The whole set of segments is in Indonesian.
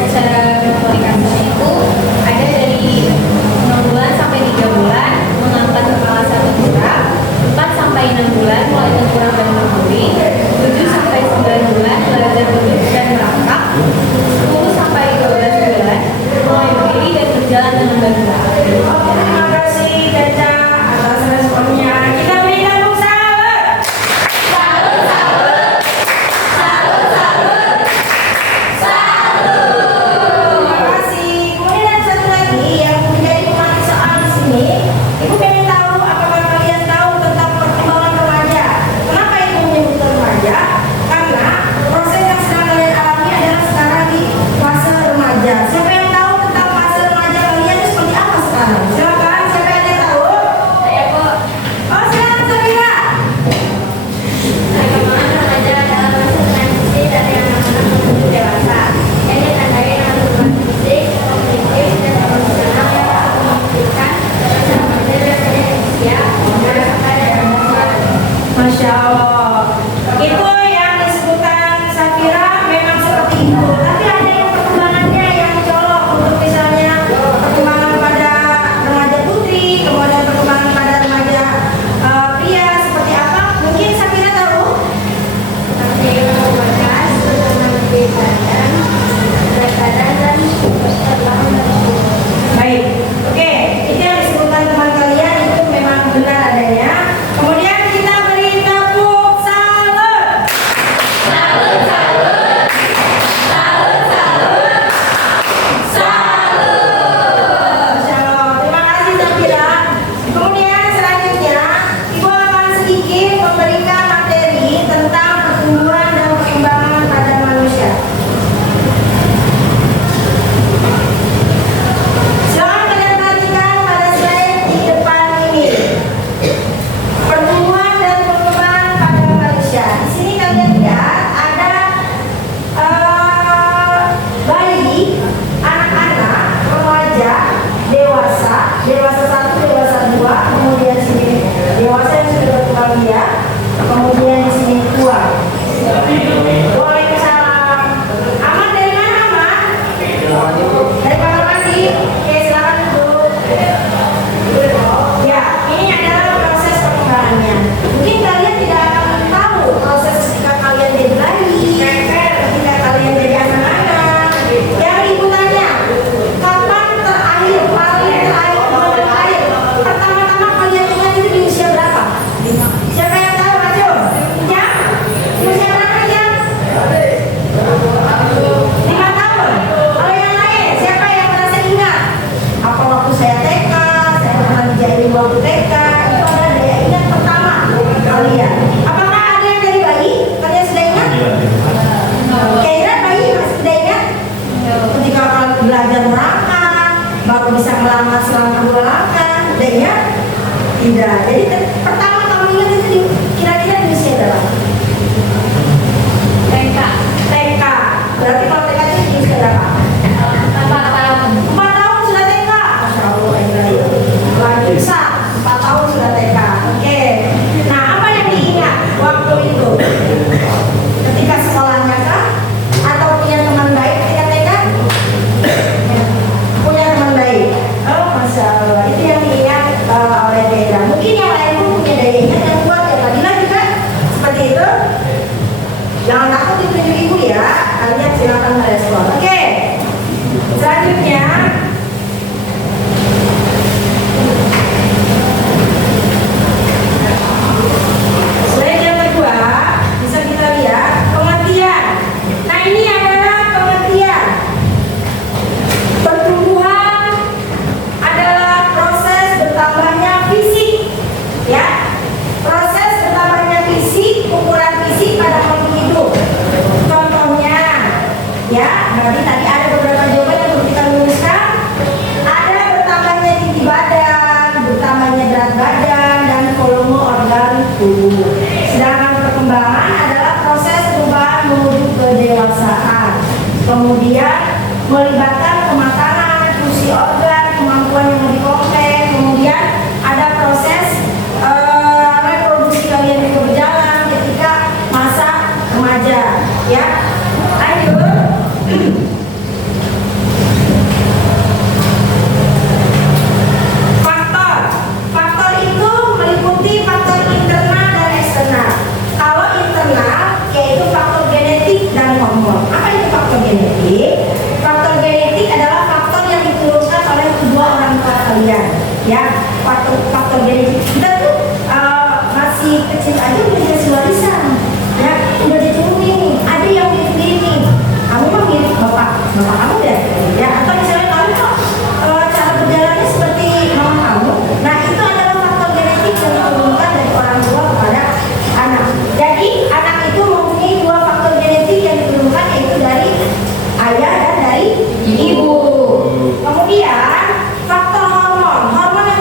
Secara komunikasi itu jadi pertama kamu ingat itu kira-kira di usia berapa? TK. TK. Berarti kalau TK itu di usia berapa? 4 tahun. 4 tahun sudah TK. Masya Allah, lagi besar. 4 tahun sudah TK. Oke. Nah, apa yang diingat waktu itu? Ketika sekolahnya kah? Atau punya teman baik ketika TK? Punya teman baik. Oh, Masya Allah. Itu yang diingat oleh Deda. Mungkin yang lain pun punya daya ingat yang kuat ya. Fadila juga seperti itu. Jangan takut ditunjuk ibu ya. Kalian silakan merespon. Oke. Selanjutnya, slide yang kedua bisa kita lihat pengertian. Nah, ini adalah pengertian. Pertumbuhan adalah proses bertambahnya fisik, ya. Proses bertambahnya fisik, ukuran fisik pada makhluk hidup. Contohnya, ya, berarti tadi ada beberapa jawaban yang perlu kita rumuskan. Ada bertambahnya tinggi badan, bertambahnya berat badan, dan volume organ tubuh. Sedangkan perkembangan adalah proses perubahan menuju kedewasaan. Kemudian melibatkan kematangan, fungsi organ, kemampuan yang lebih kompleks. Kemudian ada proses reproduksi kalian juga berjalan ketika masa remaja, ya. Lanjut. Faktor itu meliputi faktor internal dan eksternal. Kalau internal yaitu faktor genetik dan hormon. Apa itu faktor genetik? Faktor genetik adalah faktor yang diturunkan oleh kedua orang tua kalian, ya. Faktor genetik kita tuh masih kecil aja udah dikasih warisan, ya, udah diturunin. Ada yang mirip ini, kamu mah mirip bapak kamu deh, ya. Atau misalnya kamu kok cara berjalannya seperti mama kamu. Nah, itu adalah faktor genetik yang diturunkan dari orang tua kepada anak. Jadi anak itu mempunyai dua faktor genetik yang diturunkan, yaitu dari ayah dan dari ibu. Kemudian faktor hormon yang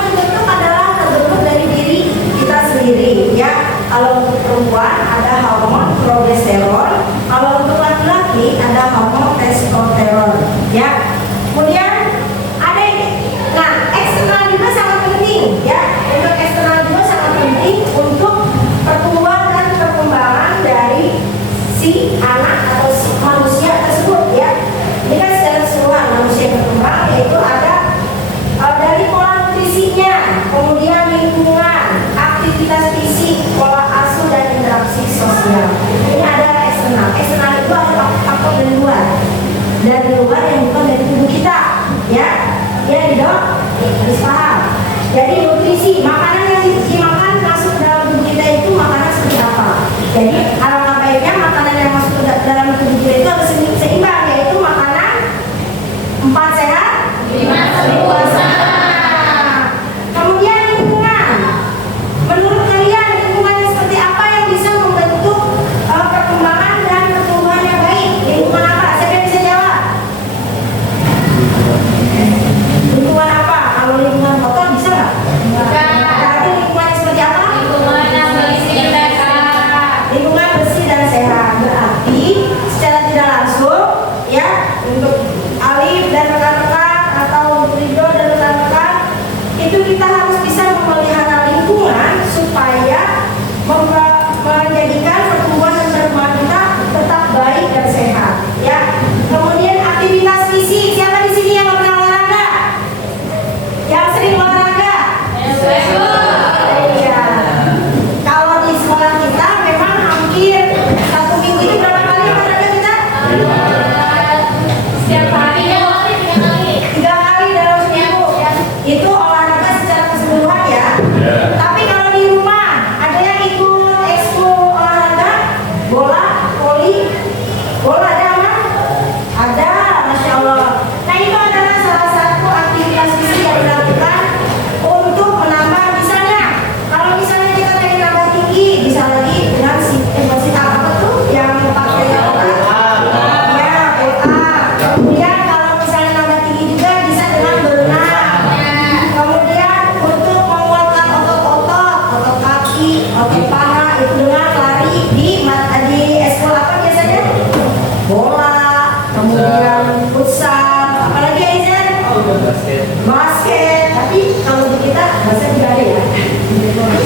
Basket, tapi kalau di kita basket juga ada ya.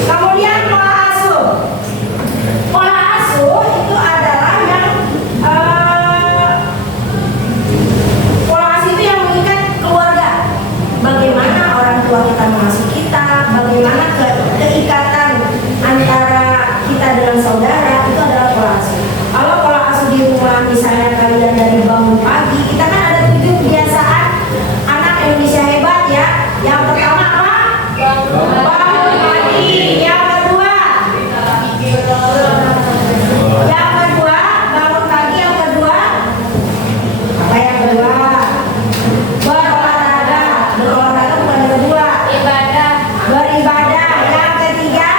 Kemudian pola asuh. Pola asuh itu adalah yang pola asuh itu yang mengikat keluarga. Bagaimana orang tua kita mengasuh kita, bagaimana keikatan antara kita dengan saudara, itu adalah pola asuh. Kalau pola asuh di rumah, misalnya kalian dari bangun pagi, kita kan ada 7 kebiasaan anak Indonesia hebat ya. Yang pertama apa? Bangun pagi. Yang kedua, bangun pagi. Yang kedua, apa yang kedua? Berolahraga. Berolahraga bukan yang kedua. Beribadah. Yang ketiga,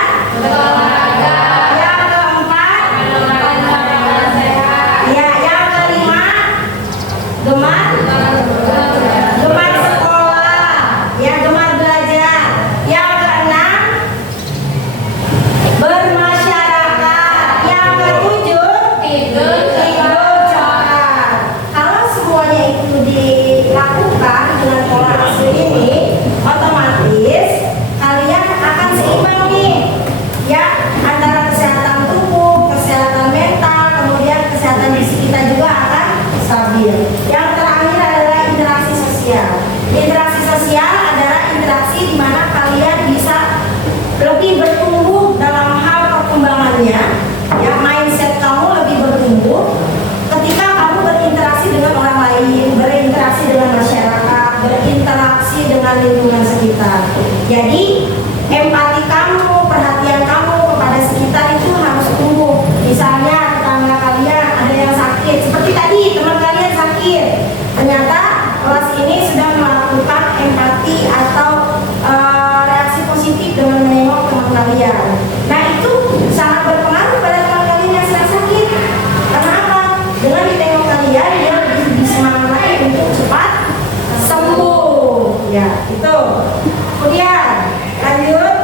Olahraga. yang keempat, ya, yang kelima, gemar sekolah, ya, gemar belajar. Yang keenam, bermasyarakat. Yang ketujuh, Tidur tidur cepat. Kalau semuanya itu dilakukan dengan pola asuh ini, otomatis kalian akan seimbang nih, ya, antara kesehatan tubuh, kesehatan mental, kemudian kesehatan fisik kita juga akan stabil. Yang terakhir adalah interaksi sosial. Interaksi sosial adalah interaksi di mana kalian bisa lebih bertumbuh dalam hal perkembangannya, ya, mindset kamu lebih bertumbuh ketika kamu berinteraksi dengan orang lain, berinteraksi dengan masyarakat, berinteraksi dengan lingkungan sekitar. Jadi empati kamu, perhatian kamu kepada sekitar itu harus tumbuh. Misalnya tetangga kalian ada yang sakit, seperti tadi teman kalian sakit, ternyata kelas ini sudah melakukan empati atau reaksi positif dengan menengok teman kalian. Nah, itu sangat berpengaruh pada teman kalian yang sedang sakit. Kenapa? Dengan ditengok kalian, dia lebih disemangati untuk cepat sembuh. Ya, itu. Kemudian lanjut.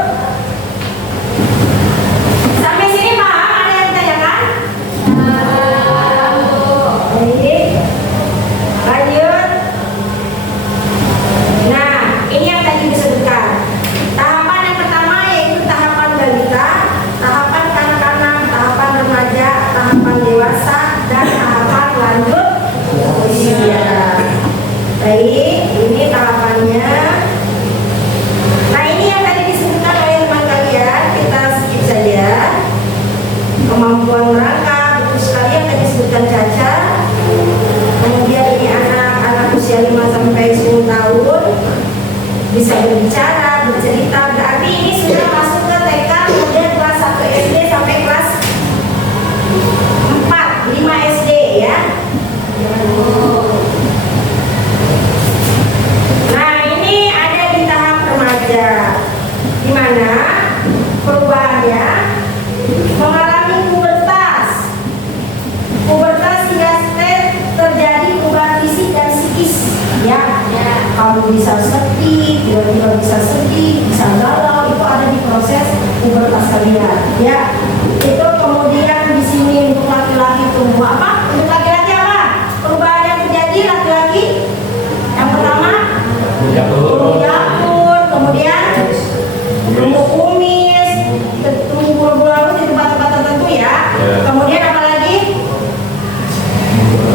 Sampai sini paham? Ada yang ditanyakan? Baik. Lanjut. Nah, ini yang tadi disebutkan. Tahapan yang pertama yaitu tahapan balita, tahapan kanak-kanak, tahapan remaja, tahapan dewasa, dan tahapan lanjut usia. Baik, ini tahapannya. Nah, ini yang tadi disebutkan oleh teman kalian, kita skip saja. Kemampuan merangkak, betul sekali yang tadi disebutkan Caca. Kemudian ini anak usia 5 sampai 10 tahun bisa berbicara, bercerita, berarti ini sudah masuk ke TK, kemudian kelas 1 SD sampai kelas 5 SD ya. Nah, ini ada di tahap remaja, di mana perubahannya mengalami pubertas. Pubertas hingga terjadi perubahan fisik dan psikis, ya. Kamu bisa sedih, tiba-tiba bisa sedih, bisa galau, itu ada di proses pubertas kalian, ya. Itu kemudian di sini untuk laki-laki tumbuh apa? Untuk laki-laki apa? Perubahan yang terjadi laki-laki yang pertama tumbuh jakun, kemudian tumbuh kumis, tumbuh bulu-bulu halus di tempat-tempat tertentu ya. Kemudian apa lagi?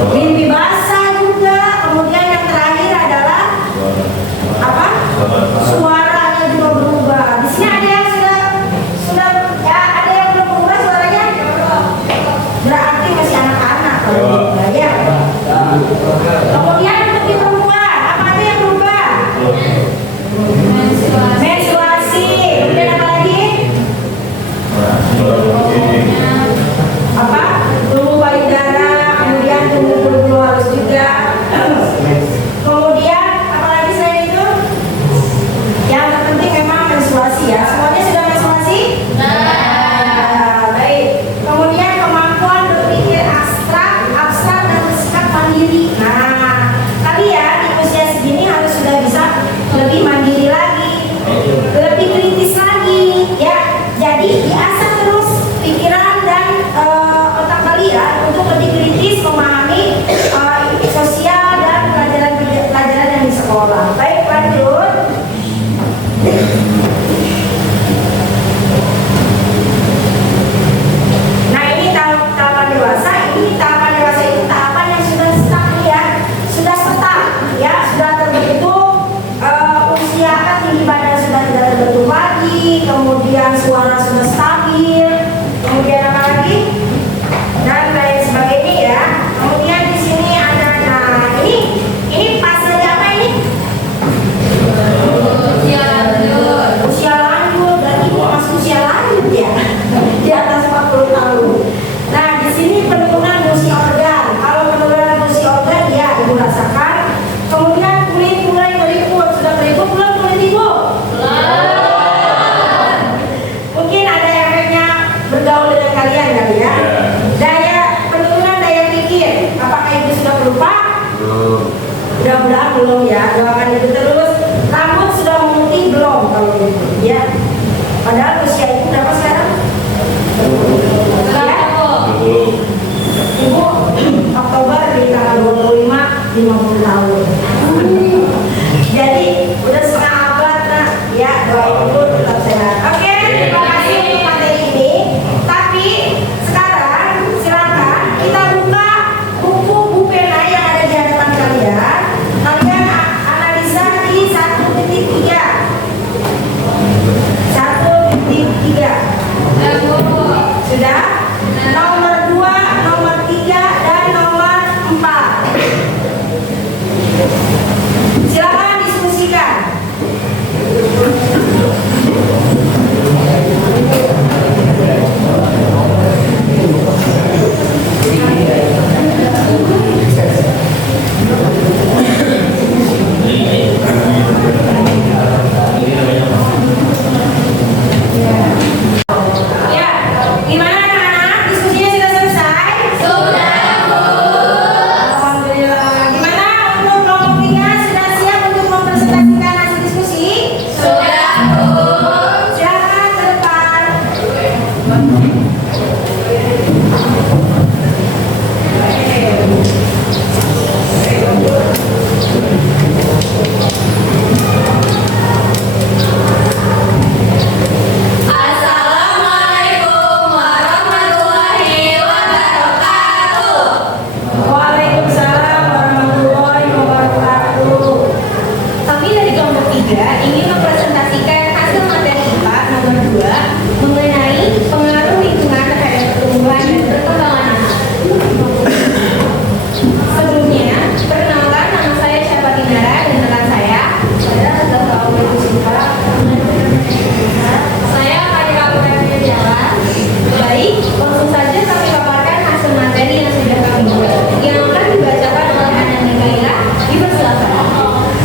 Mimpi basah juga. Kemudian yang terakhir adalah apa? Suaranya juga berubah. Di sini ada yang sudah ya, ada yang belum berubah suaranya. Berarti masih anak-anak kalau berubah ya. Kemudian untuk di perempuan apa aja yang berubah? Menstruasi. Kemudian apa lagi? Apa? Tumbuh payudara. Kemudian tumbuh bulu-bulu halus juga. Kemudian apa lagi selain itu? Yang terpenting memang menstruasi ya. Semuanya sudah menstruasi? Baik. Kemudian kemampuan berpikir abstrak dan bersikap mandiri. Nah, kalian di usia segini harus sudah bisa lebih mandiri lagi, lebih kritis lagi, ya. Jadi diasah terus pikiran dan otak kalian untuk lebih kritis memahami sosial dan pelajaran yang di sekolah. Baik. 3 ingin mempresentasikan hasil materi IPA nomor 2 mengenai pengaruh lingkungan terhadap pertumbuhan dan perkembangan anak. Sebelumnya, perkenalkan nama saya Syafa Dinara dan rekan saya saya akan dikabarkan jalan. Baik, langsung saja kami paparkan hasil materi yang sudah kami buat, yang akan dibacakan oleh Anak Mikaela. Dipersilakan.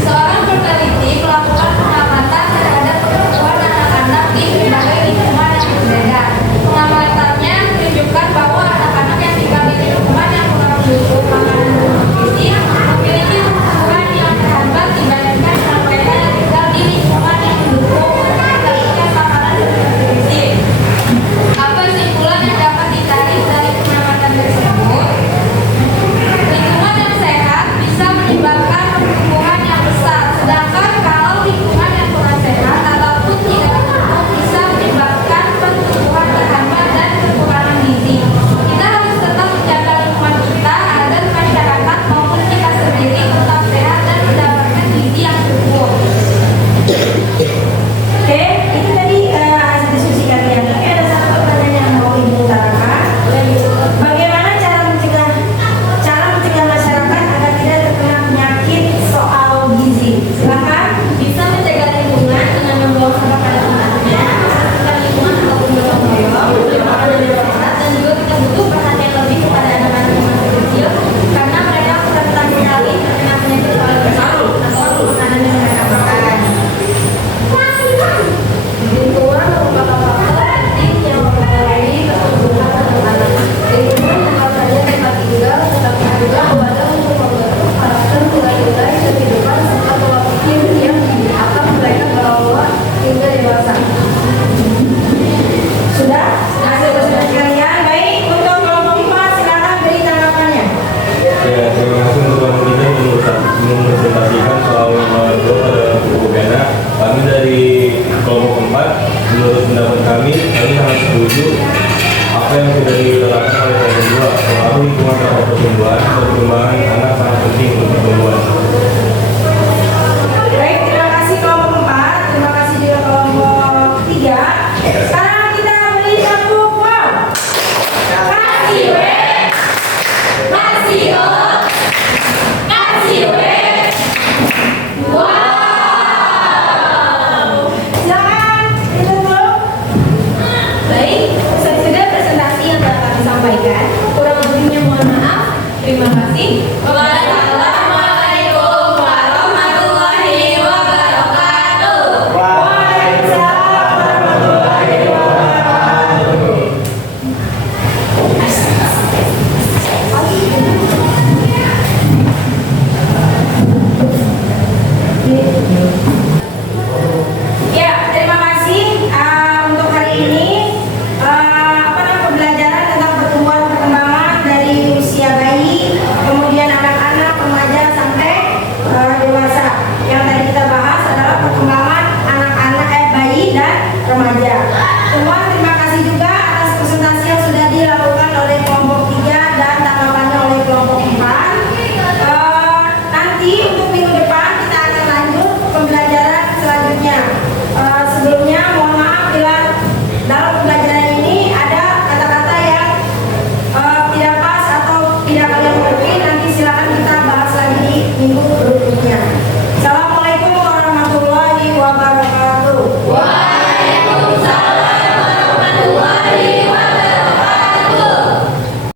Seorang peneliti melakukan pengamatan terhadap pertumbuhan anak-anak di berbagai lingkungan yang berbeda. Pengamatannya menunjukkan bahwa anak-anak yang tinggal di lingkungan yang kurang mendukung makanan bergizi memiliki pertumbuhan yang terhambat dibandingkan dengan mereka yang tinggal di lingkungan yang mendukung tercapainya makanan bergizi. Apa kesimpulan yang dapat ditarik dari pengamatan tersebut? Lingkungan yang sehat bisa menyebabkan pertumbuhan yang besar, sedangkan kalau lingkungan yang kurang sehat ataupun tidak mendukung bisa menyebabkan pertumbuhan terhambat dan kekurangan gizi. Kita harus tetap menjaga lingkungan kita agar masyarakat maupun kita sendiri tetap sehat dan mendapatkan gizi yang cukup. Oke, itu tadi hasil diskusi kalian. Tapi ada satu pertanyaan yang mau Ibu utarakan. Bagaimana cara mencegah masyarakat agar tidak terkena penyakit soal gizi? Silakan. Bisa menjaga lingkungan dengan membuang sampah pada tempatnya, membersihkan lingkungan ataupun gotong royong, makanan yang sehat, dan juga kita butuh perhatian lebih kepada anak-anak yang masih kecil karena mereka rentan sekali terkena penyakit soal gizi atau makanan yang mereka makan. Lingkungan merupakan faktor penting yang mempengaruhi pertumbuhan anak-anak. Lingkungan bukan saja tempat tinggal, tetapi juga wadah untuk membentuk karakter nilai-nilai kehidupan serta pola pikir yang akan mereka bawa hingga dewasa. Sudah? Hasil presentasi kalian. Baik, untuk kelompok 4 silakan beri tanggapannya. Ya, terima kasih untuk kelompok kita mempresentasikan soal nomor 2 pada buku pena. Kami dari kelompok 4, menurut pendapat kami sangat setuju apa yang sudah diterapkan oleh kelompok 2. Pengaruh lingkungan terhadap pertumbuhan dan perkembangan anak sangat penting untuk pertumbuhan. Baik, terima kasih kelompok 4. Terima kasih juga kelompok 3. Sekarang kita beri tepuk wow. Kasih we. Kasih yo. Kasih we. Wow. Silakan ditutup. Baik, usai sudah presentasi yang telah kami sampaikan. Kurang lebihnya mohon maaf. Terima kasih. Wassalamualaikum warahmatullahi wabarakatuh. Waalaikumsalam warahmatullahi wabarakatuh.